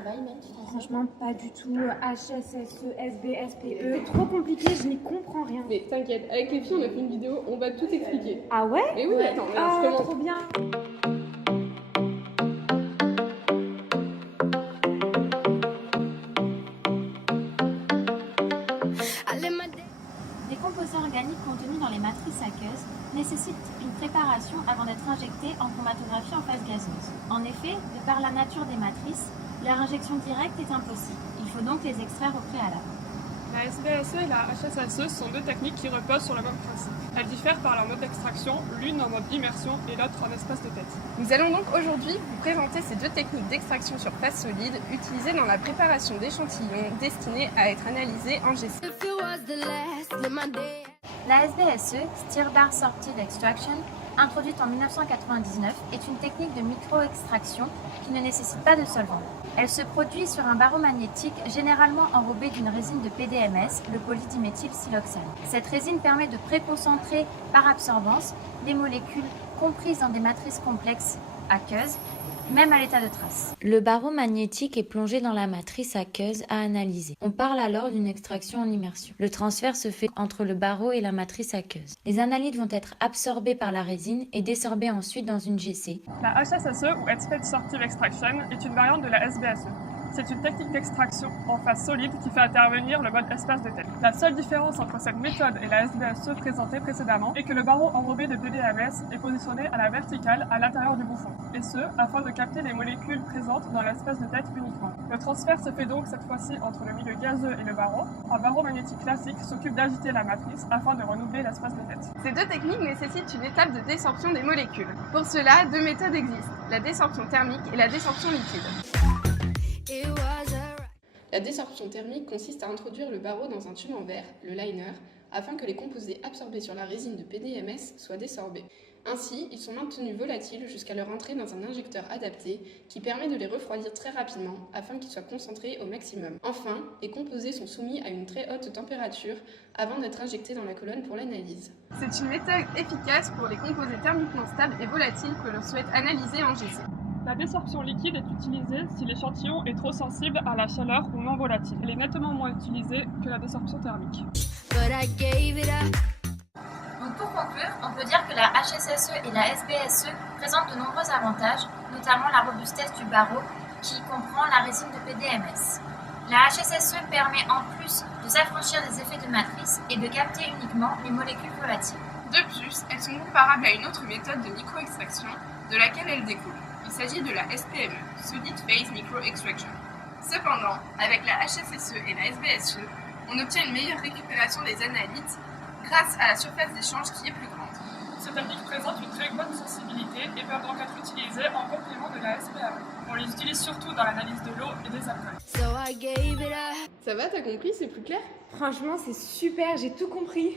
va, Imen, tu t'en sors? Franchement, pas du tout. HSSE, SBSPE. C'est trop compliqué, je n'y comprends rien. Mais t'inquiète, avec les filles, on a fait une vidéo, on va tout expliquer. Ah ouais? Mais oui, attends, regarde, je te montre. Trop bien. Les composés organiques contenus dans les matrices aqueuses nécessitent une préparation avant d'être injectés en chromatographie en phase gazeuse. En effet, de par la nature des matrices, leur injection directe est impossible. Il faut donc les extraire au préalable. La SBSE et la HSSE sont deux techniques qui reposent sur le même principe. Elles diffèrent par leur mode d'extraction, l'une en mode immersion et l'autre en espace de tête. Nous allons donc aujourd'hui vous présenter ces deux techniques d'extraction sur phase solide utilisées dans la préparation d'échantillons destinés à être analysés en GC. La SBSE, Stir Bar Sorted Extraction, introduite en 1999, est une technique de micro-extraction qui ne nécessite pas de solvant. Elle se produit sur un barreau magnétique généralement enrobé d'une résine de PDMS, le polydiméthylsiloxane. Cette résine permet de préconcentrer par absorbance les molécules comprises dans des matrices complexes aqueuses, même à l'état de trace. Le barreau magnétique est plongé dans la matrice aqueuse à analyser. On parle alors d'une extraction en immersion. Le transfert se fait entre le barreau et la matrice aqueuse. Les analytes vont être absorbées par la résine et désorbées ensuite dans une GC. La HSSE ou Headspace Sortive Extraction est une variante de la SBSE. C'est une technique d'extraction en phase solide qui fait intervenir le mode espace de tête. La seule différence entre cette méthode et la SBSE présentée précédemment est que le barreau enrobé de PDMS est positionné à la verticale à l'intérieur du bouchon, et ce, afin de capter les molécules présentes dans l'espace de tête uniquement. Le transfert se fait donc cette fois-ci entre le milieu gazeux et le barreau. Un barreau magnétique classique s'occupe d'agiter la matrice afin de renouveler l'espace de tête. Ces deux techniques nécessitent une étape de désorption des molécules. Pour cela, deux méthodes existent, la désorption thermique et la désorption liquide. La désorption thermique consiste à introduire le barreau dans un tube en verre, le liner, afin que les composés absorbés sur la résine de PDMS soient désorbés. Ainsi, ils sont maintenus volatiles jusqu'à leur entrée dans un injecteur adapté qui permet de les refroidir très rapidement afin qu'ils soient concentrés au maximum. Enfin, les composés sont soumis à une très haute température avant d'être injectés dans la colonne pour l'analyse. C'est une méthode efficace pour les composés thermiquement stables et volatiles que l'on souhaite analyser en GC. La désorption liquide est utilisée si l'échantillon est trop sensible à la chaleur ou non volatile. Elle est nettement moins utilisée que la désorption thermique. Donc pour conclure, on peut dire que la HSSE et la SBSE présentent de nombreux avantages, notamment la robustesse du barreau qui comprend la résine de PDMS. La HSSE permet en plus de s'affranchir des effets de matrice et de capter uniquement les molécules volatiles. De plus, elles sont comparables à une autre méthode de micro-extraction de laquelle elles découlent. Il s'agit de la SPME, Solid Phase Micro-Extraction. Cependant, avec la HSSE et la SBSE, on obtient une meilleure récupération des analytes grâce à la surface d'échange qui est plus grande. Cette technique présente une très bonne sensibilité et peut donc être utilisée en complément de la SPME. On les utilise surtout dans l'analyse de l'eau et des alcools. Ça va, t'as compris, c'est plus clair? Franchement, c'est super, j'ai tout compris.